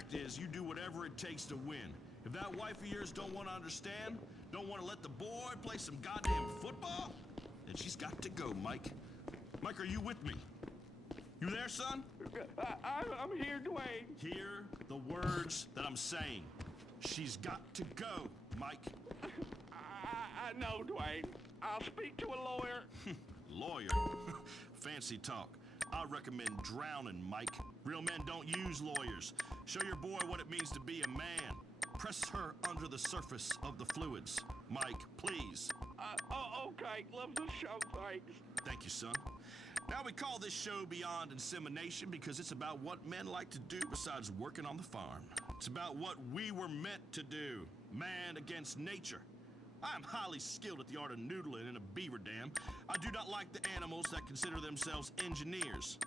fact is, you do whatever it takes to win. If that wife of yours don't want to understand, don't want to let the boy play some goddamn football, then she's got to go, Mike. Mike, are you with me? You there, son? I'm here, Dwayne. Hear the words that I'm saying. She's got to go, Mike. I know, Dwayne. I'll speak to a lawyer. Lawyer? Fancy talk. I recommend drowning, Mike. Real men don't use lawyers. Show your boy what it means to be a man. Press her under the surface of the fluids. Mike, please. Okay. Love the show, thanks. Thank you, son. Now we call this show Beyond Insemination because it's about what men like to do besides working on the farm. It's about what we were meant to do. Man against nature. I am highly skilled at the art of noodling in a beaver dam. I do not like the animals that consider themselves engineers.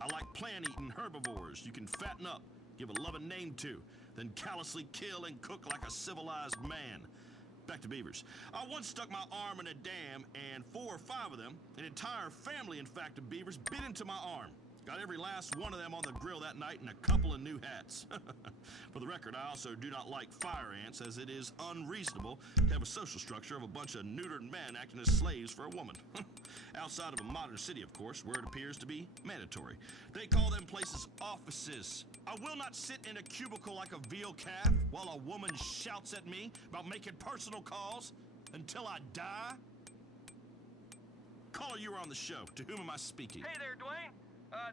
I like plant-eating herbivores you can fatten up, give a loving name to, then callously kill and cook like a civilized man. Back to beavers. I once stuck my arm in a dam, and 4 or 5 of them, an entire family in fact of beavers, bit into my arm. Got every last one of them on the grill that night and a couple of new hats. For the record, I also do not like fire ants, as it is unreasonable to have a social structure of a bunch of neutered men acting as slaves for a woman. Outside of a modern city, of course, where it appears to be mandatory. They call them places offices. I will not sit in a cubicle like a veal calf while a woman shouts at me about making personal calls until I die. Caller, you are on the show. To whom am I speaking? Hey there, Dwayne.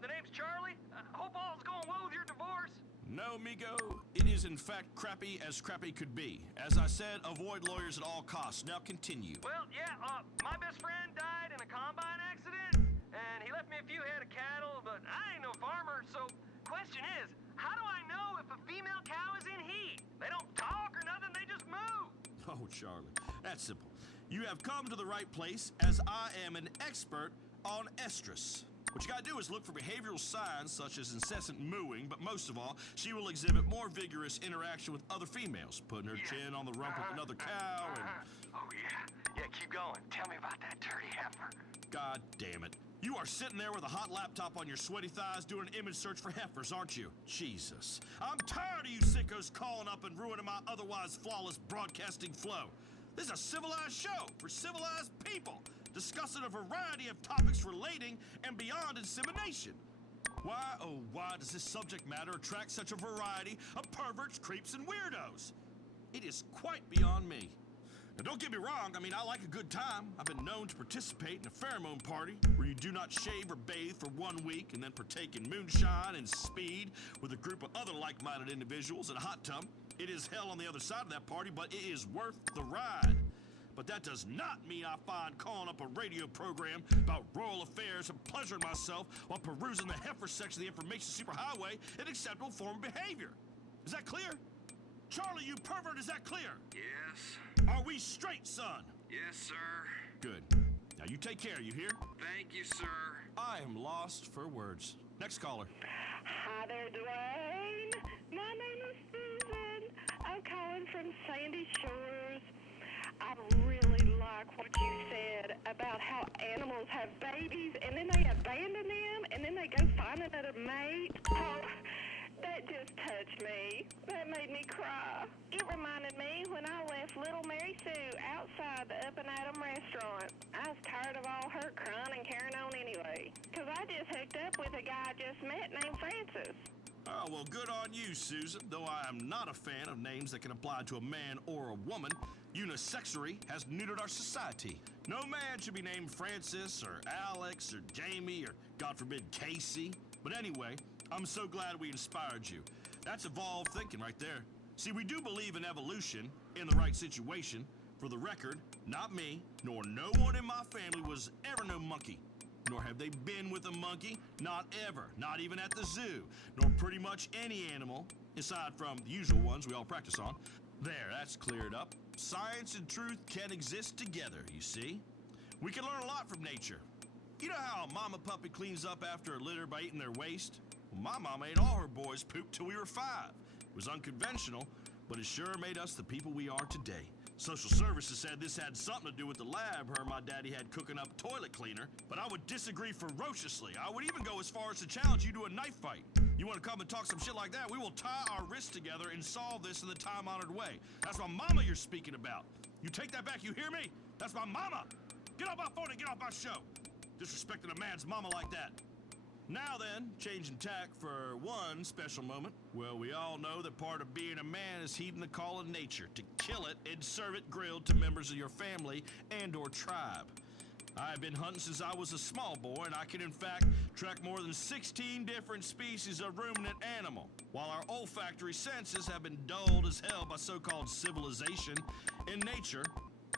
The name's Charlie. Hope all's going well with your divorce. No, amigo. It is in fact crappy as crappy could be. As I said, avoid lawyers at all costs. Now continue. Well, yeah, my best friend died in a combine accident, and he left me a few head of cattle, but I ain't no farmer, so question is, how do I know if a female cow is in heat? They don't talk or nothing, they just move. Oh, Charlie, that's simple. You have come to the right place, as I am an expert on estrus. What you gotta do is look for behavioral signs such as incessant mooing, but most of all, she will exhibit more vigorous interaction with other females, putting her chin on the rump of another cow and... Oh, yeah, keep going. Tell me about that dirty heifer. God damn it. You are sitting there with a hot laptop on your sweaty thighs doing an image search for heifers, aren't you? Jesus. I'm tired of you sickos calling up and ruining my otherwise flawless broadcasting flow. This is a civilized show for civilized people, discussing a variety of topics relating and beyond insemination. Why, oh why does this subject matter attract such a variety of perverts, creeps, and weirdos? It is quite beyond me. Now don't get me wrong, I like a good time. I've been known to participate in a pheromone party where you do not shave or bathe for 1 week and then partake in moonshine and speed with a group of other like-minded individuals in a hot tub. It is hell on the other side of that party, but it is worth the ride. But that does not mean I find calling up a radio program about royal affairs and pleasuring myself while perusing the heifer section of the information superhighway an acceptable form of behavior. Is that clear? Charlie, you pervert, is that clear? Yes. Are we straight, son? Yes, sir. Good. Now you take care, you hear? Thank you, sir. I am lost for words. Next caller. Hi there, Dwayne. My name is Susan. I'm calling from Sandy Shores. I really like what you said about how animals have babies and then they abandon them and then they go find another mate. Oh, that just touched me. That made me cry. It reminded me when I left little Mary Sue outside the Up and Atom restaurant. I was tired of all her crying and carrying on anyway. Because I just hooked up with a guy I just met named Francis. Oh, well, good on you, Susan. Though I am not a fan of names that can apply to a man or a woman, unisexury has neutered our society. No man should be named Francis or Alex or Jamie or, God forbid, Casey. But anyway, I'm so glad we inspired you. That's evolved thinking right there. See, we do believe in evolution in the right situation. For the record, not me, nor no one in my family was ever no monkey. Nor have they been with a monkey, not ever, not even at the zoo, nor pretty much any animal, aside from the usual ones we all practice on. There, that's cleared up. Science and truth can exist together, you see. We can learn a lot from nature. You know how a mama puppy cleans up after a litter by eating their waste? Well, my mama ate all her boys' poop till we were 5. It was unconventional, but it sure made us the people we are today. Social services said this had something to do with the lab her and my daddy had cooking up toilet cleaner, but I would disagree ferociously. I would even go as far as to challenge you to a knife fight. You want to come and talk some shit like that? We will tie our wrists together and solve this in the time-honored way. That's my mama you're speaking about. You take that back, you hear me? That's my mama. Get off my phone and get off my show. Disrespecting a man's mama like that. Now then, changing tack for one special moment. Well, we all know that part of being a man is heeding the call of nature, to kill it and serve it grilled to members of your family and or tribe. I've been hunting since I was a small boy, and I can in fact track more than 16 different species of ruminant animal. While our olfactory senses have been dulled as hell by so-called civilization, in nature,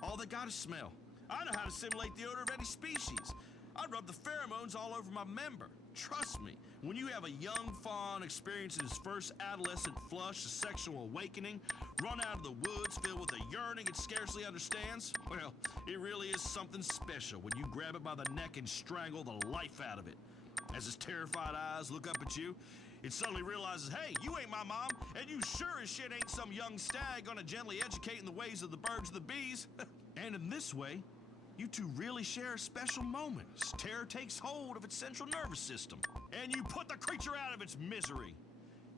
all they got is smell. I know how to simulate the odor of any species. I rub the pheromones all over my member. Trust me, when you have a young fawn experiencing his first adolescent flush of sexual awakening, run out of the woods filled with a yearning it scarcely understands, well, it really is something special when you grab it by the neck and strangle the life out of it. As its terrified eyes look up at you, it suddenly realizes, hey, you ain't my mom, and you sure as shit ain't some young stag gonna gently educate in the ways of the birds and the bees. And in this way, you two really share a special moment as terror takes hold of its central nervous system, and you put the creature out of its misery.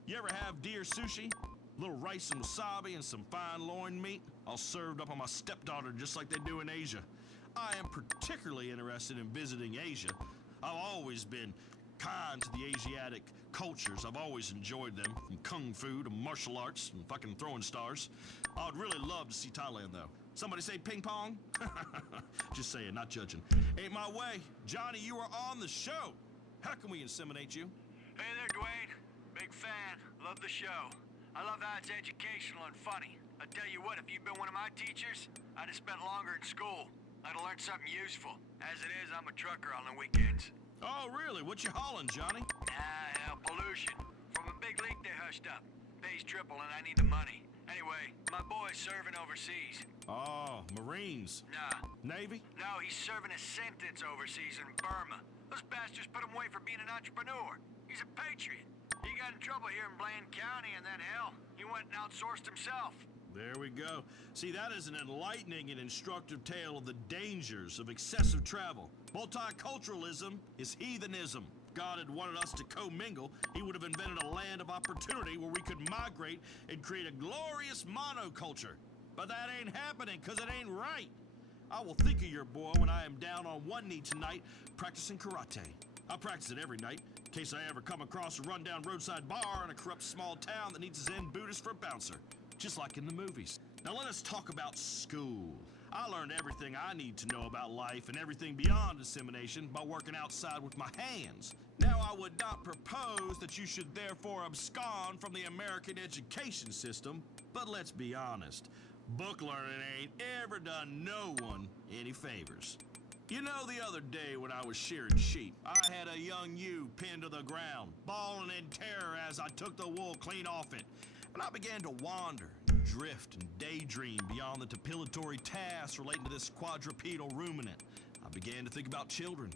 You ever have deer sushi? A little rice and wasabi and some fine loin meat, all served up on my stepdaughter just like they do in Asia. I am particularly interested in visiting Asia. I've always been kind to the Asiatic cultures. I've always enjoyed them, from kung fu to martial arts and fucking throwing stars. I'd really love to see Thailand, though. Somebody say ping pong? Just saying, not judging. Ain't my way. Johnny, you are on the show. How can we inseminate you? Hey there, Dwayne. Big fan. Love the show. I love how it's educational and funny. I tell you what, if you'd been one of my teachers, I'd have spent longer in school. I'd have learned something useful. As it is, I'm a trucker on the weekends. Oh, really? What you hauling, Johnny? Hell, pollution. From a big leak they hushed up. Pays triple and I need the money. Anyway, my boy's serving overseas. Oh, Marines. Nah. Navy? No, he's serving a sentence overseas in Burma. Those bastards put him away for being an entrepreneur. He's a patriot. He got in trouble here in Blaine County, and then hell, he went and outsourced himself. There we go. See, that is an enlightening and instructive tale of the dangers of excessive travel. Multiculturalism is heathenism. God had wanted us to commingle, he would have invented a land of opportunity where we could migrate and create a glorious monoculture. But that ain't happening, because it ain't right. I will think of your boy when I am down on one knee tonight practicing karate. I practice it every night, in case I ever come across a rundown roadside bar in a corrupt small town that needs a Zen Buddhist for a bouncer, just like in the movies. Now let us talk about school. I learned everything I need to know about life and everything beyond insemination by working outside with my hands. Now, I would not propose that you should therefore abscond from the American education system, but let's be honest, book learning ain't ever done no one any favors. You know, the other day when I was shearing sheep, I had a young ewe pinned to the ground, bawling in terror as I took the wool clean off it. And I began to wander, drift, and daydream beyond the depilatory tasks relating to this quadrupedal ruminant. I began to think about children.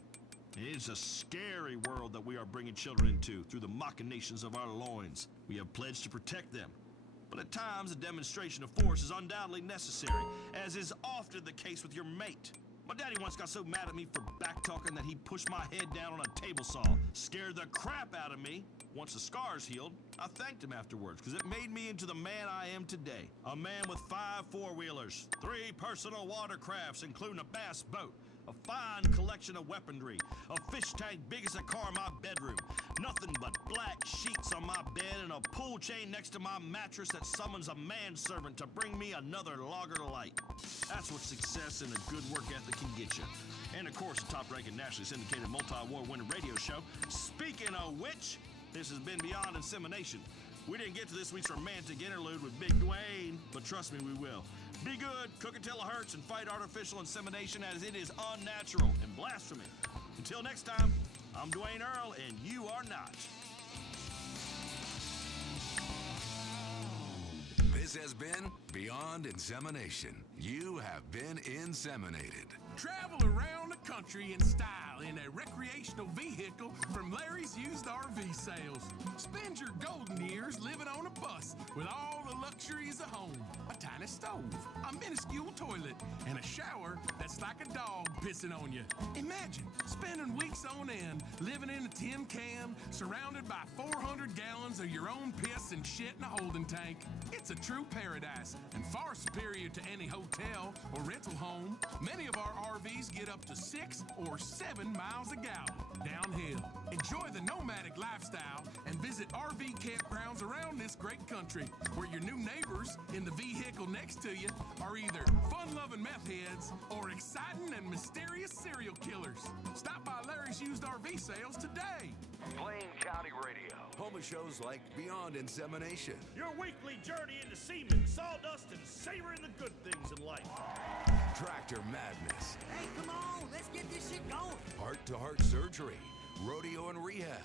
It is a scary world that we are bringing children into through the machinations of our loins. We have pledged to protect them. But at times, a demonstration of force is undoubtedly necessary, as is often the case with your mate. My daddy once got so mad at me for back-talking that he pushed my head down on a table saw, scared the crap out of me. Once the scars healed, I thanked him afterwards, because it made me into the man I am today. A man with 5 four-wheelers, 3 personal watercrafts, including a bass boat, a fine collection of weaponry, a fish tank big as a car in my bedroom, nothing but black sheets on my bed, and a pull chain next to my mattress that summons a manservant to bring me another lager to light. That's what success and a good work ethic can get you. And of course, a top-ranking nationally syndicated multi-award winning radio show. Speaking of which, this has been Beyond Insemination. We didn't get to this week's romantic interlude with Big Dwayne, but trust me, we will. Be good, cook until it hurts, and fight artificial insemination as it is unnatural and blasphemy. Until next time, I'm Dwayne Earl, and you are not. This has been Beyond Insemination. You have been inseminated. Travel around the country in style. style in a recreational vehicle from Larry's Used RV Sales. Spend your golden years living on a bus with all the luxuries of home. A tiny stove, a minuscule toilet, and a shower that's like a dog pissing on you. Imagine spending weeks on end living in a tin can surrounded by 400 gallons of your own piss and shit in a holding tank. It's a true paradise and far superior to any hotel or rental home. Many of our RVs get up to 6 or 7 miles a gallon downhill. Enjoy the nomadic lifestyle and visit RV campgrounds around this great country where your new neighbors in the vehicle next to you are either fun-loving meth heads or exciting and mysterious serial killers. Stop by Larry's Used RV Sales today. Blaine County Radio. Home of shows like Beyond Insemination, Your weekly journey into semen, sawdust, and savoring the good things in life. Tractor Madness, Hey, come on, let's get this shit going. Heart-to-Heart Surgery, Rodeo and Rehab,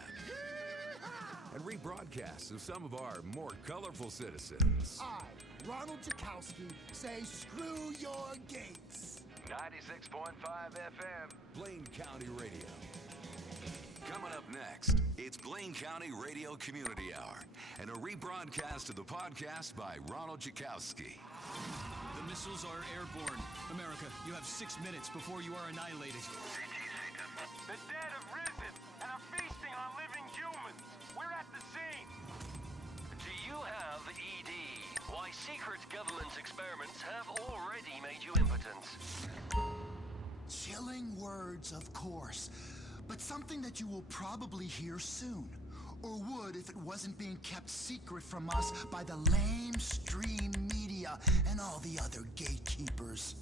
and rebroadcasts of some of our more colorful citizens. I, Ronald Jakowski, say screw your gates. 96.5 FM. Blaine County Radio. Coming up next, it's Blaine County Radio Community Hour and a rebroadcast of the podcast by Ronald Jakowski. The missiles are airborne. America, you have 6 minutes before you are annihilated. The dead have risen and are feasting on living humans. We're at the scene. Do you have ED? Why secret government experiments have already made you impotent. Chilling words, of course, but something that you will probably hear soon. Or would if it wasn't being kept secret from us by the lamestream media and all the other gatekeepers.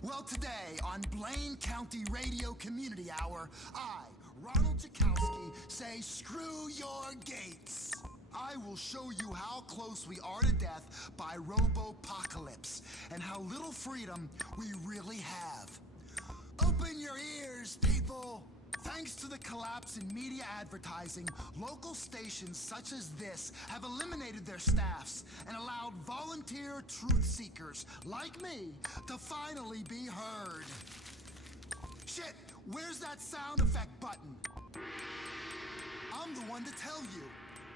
Well, today on Blaine County Radio Community Hour, I, Ronald Jakowski, say screw your gates. I will show you how close we are to death by robopocalypse and how little freedom we really have. Open your ears, people! Thanks to the collapse in media advertising, local stations such as this have eliminated their staffs and allowed volunteer truth seekers like me to finally be heard. Shit, where's that sound effect button? I'm the one to tell you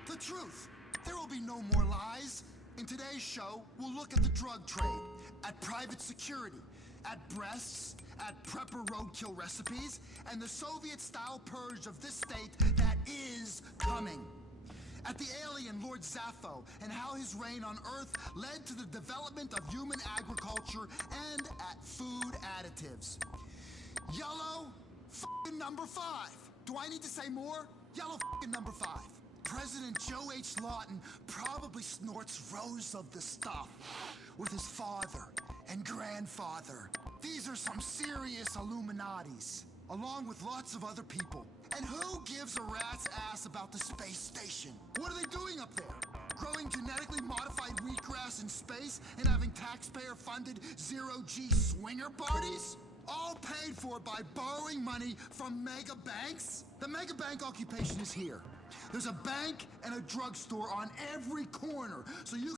the truth. There will be no more lies. In today's show, we'll look at the drug trade, at private security, at breasts, at prepper roadkill recipes, and the Soviet-style purge of this state that is coming. At the alien Lord Zaffo and how his reign on Earth led to the development of human agriculture and at food additives. Yellow f***ing number 5. Do I need to say more? Yellow f***ing number 5. President Joe H. Lawton probably snorts rows of the stuff with his father and grandfather. These are some serious Illuminatis, along with lots of other people. And who gives a rat's ass about the space station? What are they doing up there? Growing genetically modified wheatgrass in space and having taxpayer-funded zero-G swinger parties? All paid for by borrowing money from mega banks? The mega bank occupation is here. There's a bank and a drugstore on every corner, so you